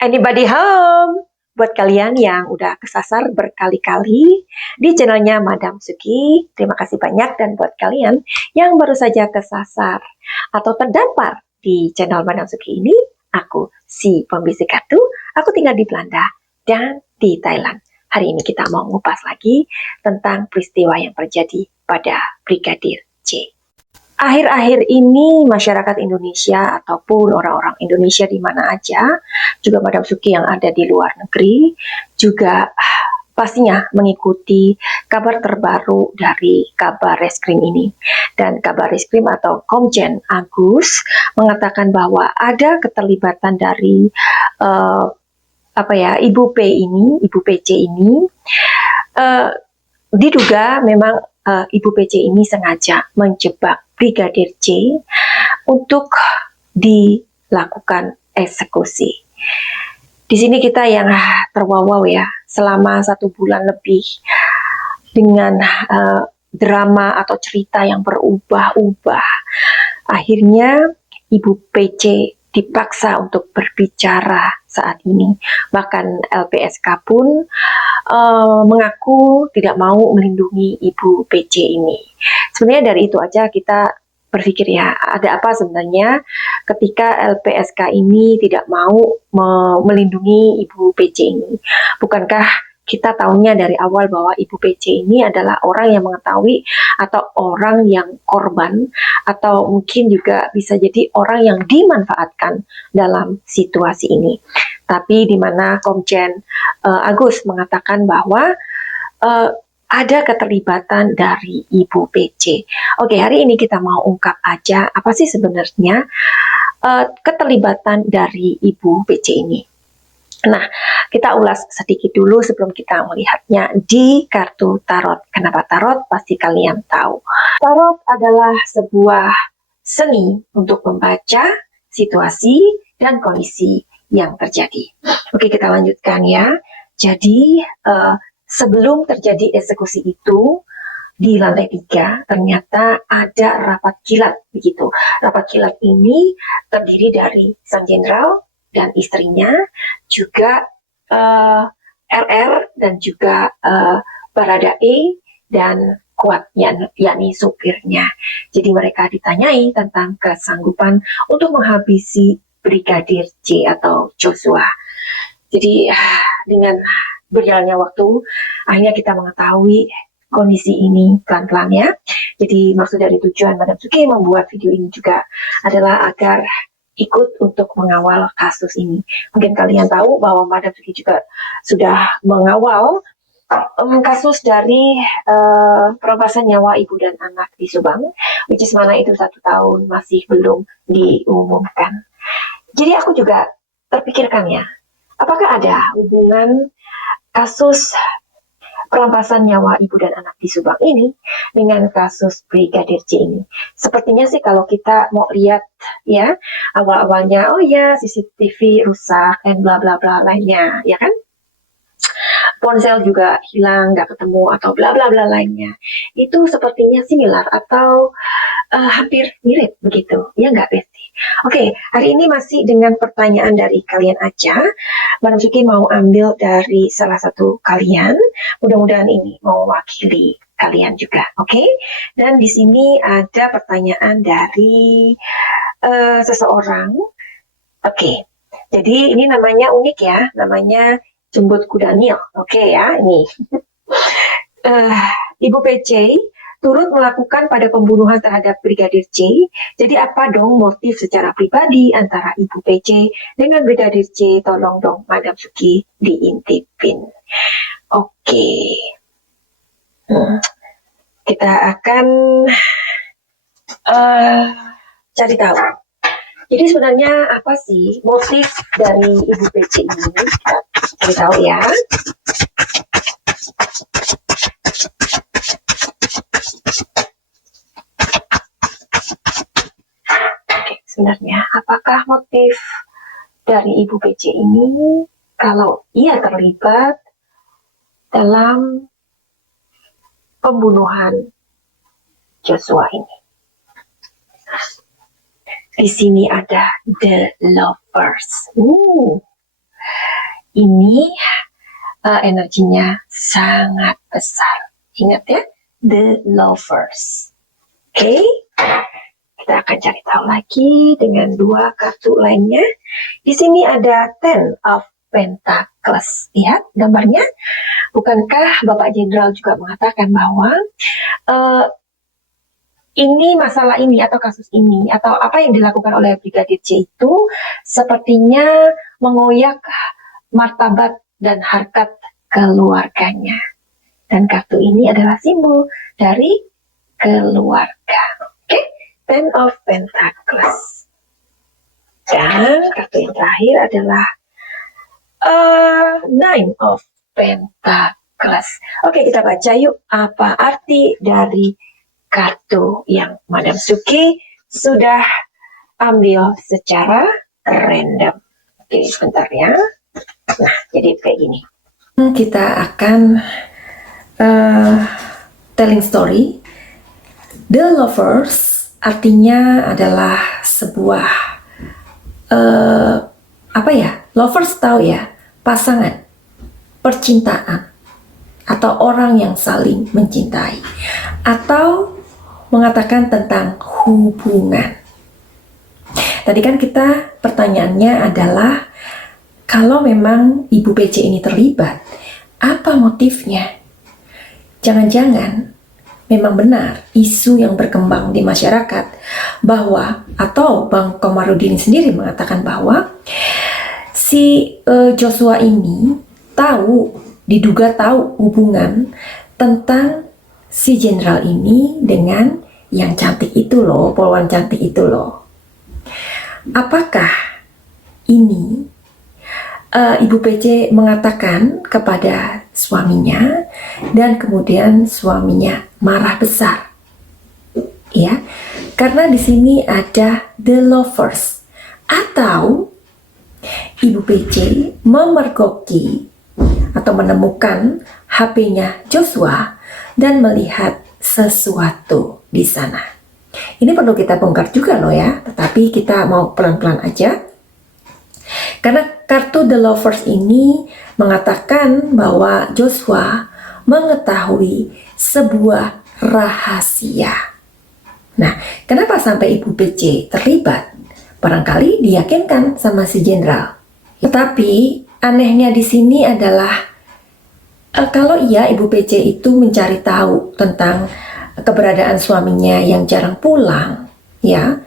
Anybody home? Buat kalian yang udah kesasar berkali-kali di channelnya Madam Suki, terima kasih banyak. Dan buat kalian yang baru saja kesasar atau terdampar di channel Madam Suki ini, aku si pembisik kartu, aku tinggal di Belanda dan di Thailand. Hari ini kita mau ngupas lagi tentang peristiwa yang terjadi pada Brigadir J. Akhir-akhir ini masyarakat Indonesia ataupun orang-orang Indonesia di mana aja, juga Madam Suki yang ada di luar negeri, juga pastinya mengikuti kabar terbaru dari kabar reskrim ini. Dan kabar reskrim atau Komjen Agus mengatakan bahwa ada keterlibatan dari Ibu P ini, Ibu PC ini, diduga memang Ibu PC ini sengaja menjebak Brigadir J untuk dilakukan eksekusi. Di sini kita yang terwawaw ya, selama 1 bulan lebih dengan drama atau cerita yang berubah-ubah. Akhirnya Ibu PC dipaksa untuk berbicara saat ini. Bahkan LPSK pun mengaku tidak mau melindungi Ibu PC ini. Sebenarnya dari itu aja kita berpikir ya, ada apa sebenarnya ketika LPSK ini tidak mau melindungi Ibu PC ini. Bukankah kita tahunya dari awal bahwa Ibu PC ini adalah orang yang mengetahui atau orang yang korban, atau mungkin juga bisa jadi orang yang dimanfaatkan dalam situasi ini. Tapi di mana Komjen Agus mengatakan bahwa ada keterlibatan dari Ibu PC. Oke, hari ini kita mau ungkap aja apa sih sebenarnya keterlibatan dari Ibu PC ini. Nah, kita ulas sedikit dulu sebelum kita melihatnya di kartu tarot. Kenapa tarot? Pasti kalian tahu. Tarot adalah sebuah seni untuk membaca situasi dan kondisi yang terjadi. Oke, kita lanjutkan ya. Jadi, sebelum terjadi eksekusi itu, di lantai 3 ternyata ada rapat kilat begitu. Rapat kilat ini terdiri dari sang jenderal dan istrinya, juga RR dan juga Baradae dan Kuat, yakni supirnya. Jadi mereka ditanyai tentang kesanggupan untuk menghabisi Brigadir J atau Joshua. Jadi dengan berjalannya waktu, akhirnya kita mengetahui kondisi ini pelan-pelan ya. Jadi maksud dari tujuan Madam Suki membuat video ini juga adalah agar ikut untuk mengawal kasus ini. Mungkin kalian tahu bahwa Madam Suki juga sudah mengawal kasus dari perampasan nyawa ibu dan anak di Subang, which is mana itu 1 tahun masih belum diumumkan. Jadi aku juga terpikirkan ya, apakah ada hubungan kasus perampasan nyawa ibu dan anak di Subang ini dengan kasus Brigadir J ini? Sepertinya sih kalau kita mau lihat ya, awal-awalnya, oh ya CCTV rusak dan bla bla bla lainnya, ya kan? Ponsel juga hilang, nggak ketemu, atau bla bla bla lainnya. Itu sepertinya similar atau hampir mirip begitu, ya nggak Besti? Oke, hari ini masih dengan pertanyaan dari kalian aja. Madam Suki mau ambil dari salah satu kalian. Mudah-mudahan ini mewakili kalian juga, oke? Dan di sini ada pertanyaan dari seseorang. Oke, jadi ini namanya unik ya, namanya Jembut Kudanil. Oke ya, ini. Ibu PC turut melakukan pada pembunuhan terhadap Brigadir J. Jadi apa dong motif secara pribadi antara Ibu PC dengan Brigadir J? Tolong dong Madam Suki diintipin. Oke. Kita akan cari tahu. Jadi sebenarnya apa sih motif dari Ibu PC ini? Kita cari tahu ya. Sebenarnya apakah motif dari Ibu PC ini kalau ia terlibat dalam pembunuhan Joshua ini? Di sini ada The Lovers. Ini energinya sangat besar. Ingat ya, the lovers. Oke, kita akan cari tahu lagi dengan dua kartu lainnya. Di sini ada Ten of Pentacles. Lihat gambarnya. Bukankah Bapak Jenderal juga mengatakan bahwa ini masalah ini atau kasus ini atau apa yang dilakukan oleh Brigadir J itu sepertinya mengoyak martabat dan harkat keluarganya. Dan kartu ini adalah simbol dari keluarga. Oke, Ten of Pentacles. Dan kartu yang terakhir adalah Nine of Pentacles. Oke, kita baca yuk apa arti dari kartu yang Madam Suki sudah ambil secara random. Oke, sebentar ya. Nah, jadi kayak gini. Kita akan telling story. The lovers artinya adalah sebuah apa ya? Lovers tahu ya, pasangan, percintaan, atau orang yang saling mencintai, atau mengatakan tentang hubungan. Tadi kan kita pertanyaannya adalah kalau memang Ibu PC ini terlibat, apa motifnya? Jangan-jangan memang benar isu yang berkembang di masyarakat bahwa, atau Bang Komarudin sendiri mengatakan bahwa si Joshua ini diduga tahu hubungan tentang si jenderal ini dengan yang cantik itu loh, polwan cantik itu loh. Apakah ini Ibu PC mengatakan kepada suaminya dan kemudian suaminya marah besar? Ya, karena di sini ada the lovers, atau Ibu PC memergoki atau menemukan HP-nya Joshua dan melihat sesuatu di sana. Ini perlu kita bongkar juga loh ya, tetapi kita mau pelan-pelan aja. Karena kartu The Lovers ini mengatakan bahwa Joshua mengetahui sebuah rahasia. Nah, kenapa sampai Ibu PC terlibat? Barangkali diyakinkan sama si jenderal. Tetapi anehnya di sini adalah kalau iya Ibu PC itu mencari tahu tentang keberadaan suaminya yang jarang pulang, ya.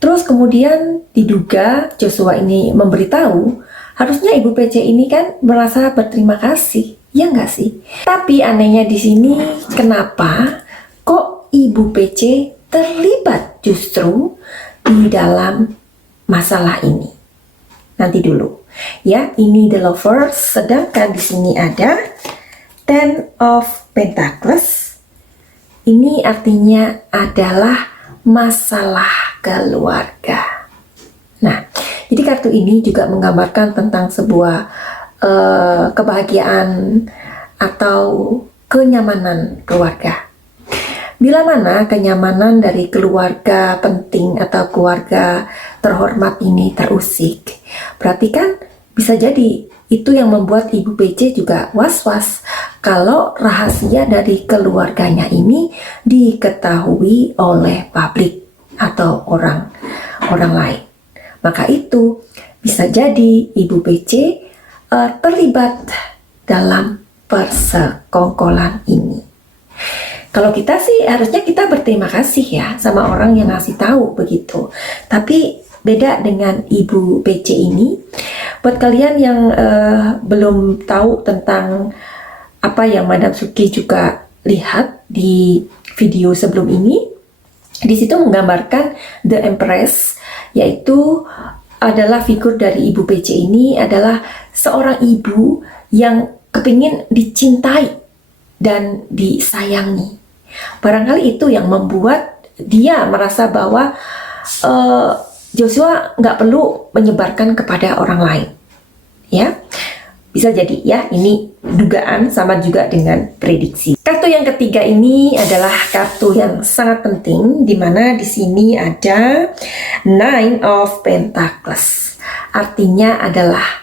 Terus kemudian diduga Joshua ini memberitahu, harusnya Ibu PC ini kan merasa berterima kasih, ya nggak sih? Tapi anehnya di sini kenapa kok Ibu PC terlibat justru di dalam masalah ini? Nanti dulu. Ya, ini the lovers, sedangkan di sini ada Ten of Pentacles. Ini artinya adalah masalah keluarga. Nah, jadi kartu ini juga menggambarkan tentang sebuah kebahagiaan atau kenyamanan keluarga. Bila mana kenyamanan dari keluarga penting atau keluarga terhormat ini terusik, berarti kan bisa jadi itu yang membuat Ibu PC juga was-was kalau rahasia dari keluarganya ini diketahui oleh publik atau orang lain. Maka itu bisa jadi Ibu PC terlibat dalam persekongkolan ini. Kalau kita sih harusnya kita berterima kasih ya sama orang yang ngasih tahu begitu. Tapi beda dengan Ibu PC ini. Buat kalian yang belum tahu tentang apa yang Madam Suki juga lihat di video sebelum ini, di situ menggambarkan The Empress, yaitu adalah figur dari Ibu PC ini adalah seorang ibu yang kepingin dicintai dan disayangi. Barangkali itu yang membuat dia merasa bahwa Joshua nggak perlu menyebarkan kepada orang lain, ya. Bisa jadi ya, ini dugaan sama juga dengan prediksi. Kartu yang ketiga ini adalah kartu yang sangat penting, di mana di sini ada Nine of Pentacles. Artinya adalah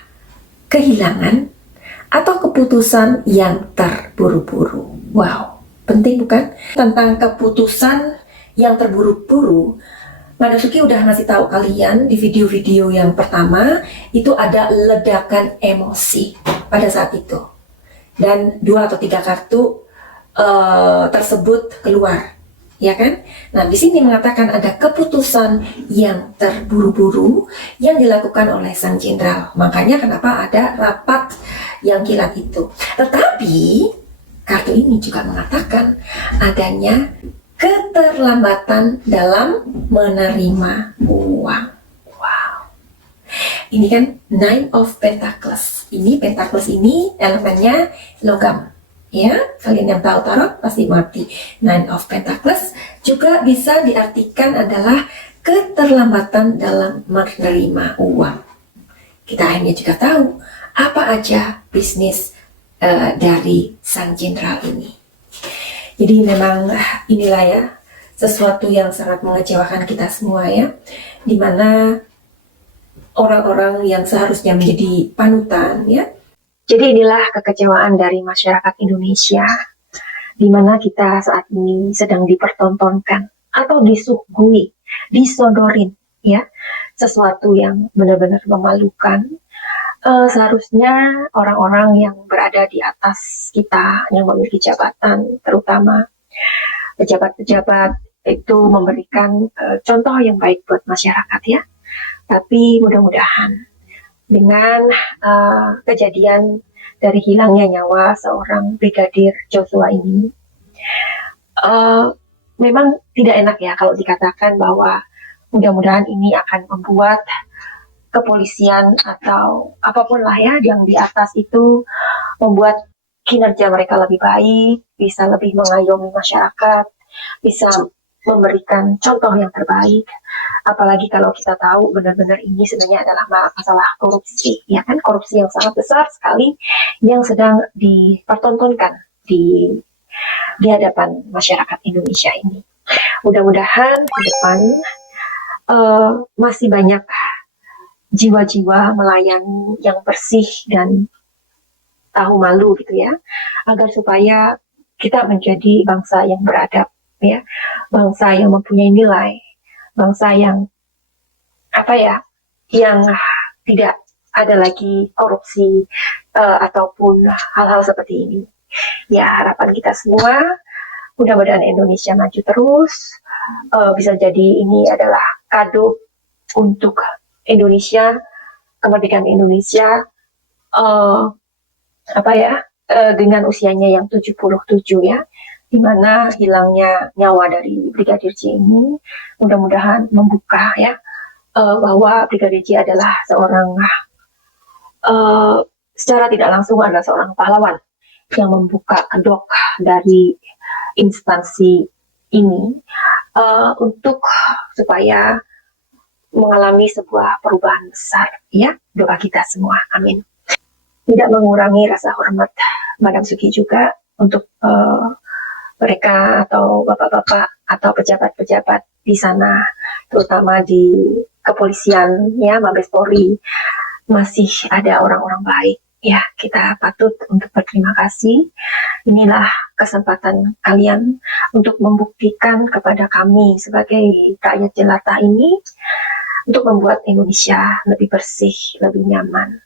kehilangan atau keputusan yang terburu-buru. Wow, penting bukan? Tentang keputusan yang terburu-buru, Madam Suki udah ngasih tahu kalian di video-video yang pertama, itu ada ledakan emosi pada saat itu. Dan 2 atau 3 kartu tersebut keluar, ya kan? Nah, di sini mengatakan ada keputusan yang terburu-buru yang dilakukan oleh sang jenderal. Makanya kenapa ada rapat yang kilat itu. Tetapi kartu ini juga mengatakan adanya keterlambatan dalam menerima uang. Wow. Ini kan Nine of Pentacles. Ini Pentacles ini elemennya logam. Ya, kalian yang tahu tarot pasti mengerti. Nine of Pentacles juga bisa diartikan adalah keterlambatan dalam menerima uang. Kita akhirnya juga tahu apa aja bisnis dari sang jenderal ini. Jadi memang inilah ya, sesuatu yang sangat mengecewakan kita semua ya, dimana orang-orang yang seharusnya menjadi panutan ya. Jadi inilah kekecewaan dari masyarakat Indonesia, dimana kita saat ini sedang dipertontonkan atau disuguhi, disodorin ya, sesuatu yang benar-benar memalukan. Seharusnya orang-orang yang berada di atas kita, yang memiliki jabatan, terutama pejabat-pejabat, itu memberikan contoh yang baik buat masyarakat ya. Tapi mudah-mudahan dengan kejadian dari hilangnya nyawa seorang Brigadir Joshua ini, memang tidak enak ya kalau dikatakan bahwa mudah-mudahan ini akan membuat kepolisian atau apapun lah ya yang di atas itu membuat kinerja mereka lebih baik, bisa lebih mengayomi masyarakat, bisa memberikan contoh yang terbaik. Apalagi kalau kita tahu benar-benar ini sebenarnya adalah masalah korupsi, ya kan? Korupsi yang sangat besar sekali yang sedang dipertontonkan di hadapan masyarakat Indonesia ini. Mudah-mudahan ke depan masih banyak jiwa-jiwa melayani yang bersih dan tahu malu gitu ya, agar supaya kita menjadi bangsa yang beradab ya, bangsa yang mempunyai nilai, bangsa yang yang tidak ada lagi korupsi ataupun hal-hal seperti ini. Ya, harapan kita semua mudah-mudahan Indonesia maju terus, bisa jadi ini adalah kado untuk Indonesia, kemerdekaan Indonesia, dengan usianya yang 77 ya, dimana hilangnya nyawa dari Brigadir J ini mudah-mudahan membuka ya, bahwa Brigadir J adalah seorang secara tidak langsung adalah seorang pahlawan yang membuka kedok dari instansi ini untuk supaya mengalami sebuah perubahan besar ya, doa kita semua, amin. Tidak mengurangi rasa hormat Madam Suki juga untuk mereka atau bapak-bapak atau pejabat-pejabat di sana, terutama di kepolisian ya, Mabes Polri, masih ada orang-orang baik ya. Kita patut untuk berterima kasih. Inilah kesempatan kalian untuk membuktikan kepada kami sebagai rakyat jelata ini untuk membuat Indonesia lebih bersih, lebih nyaman,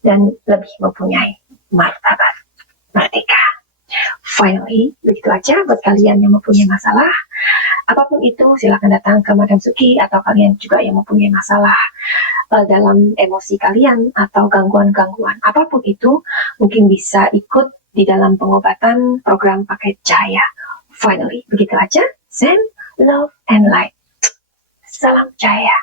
dan lebih mempunyai martabat merdeka. Finally, begitu aja buat kalian yang mempunyai masalah. Apapun itu, silakan datang ke Madam Suki, atau kalian juga yang mempunyai masalah dalam emosi kalian atau gangguan-gangguan. Apapun itu, mungkin bisa ikut di dalam pengobatan program paket Cahaya. Finally, begitu aja. Send love and light. Salam Cahaya.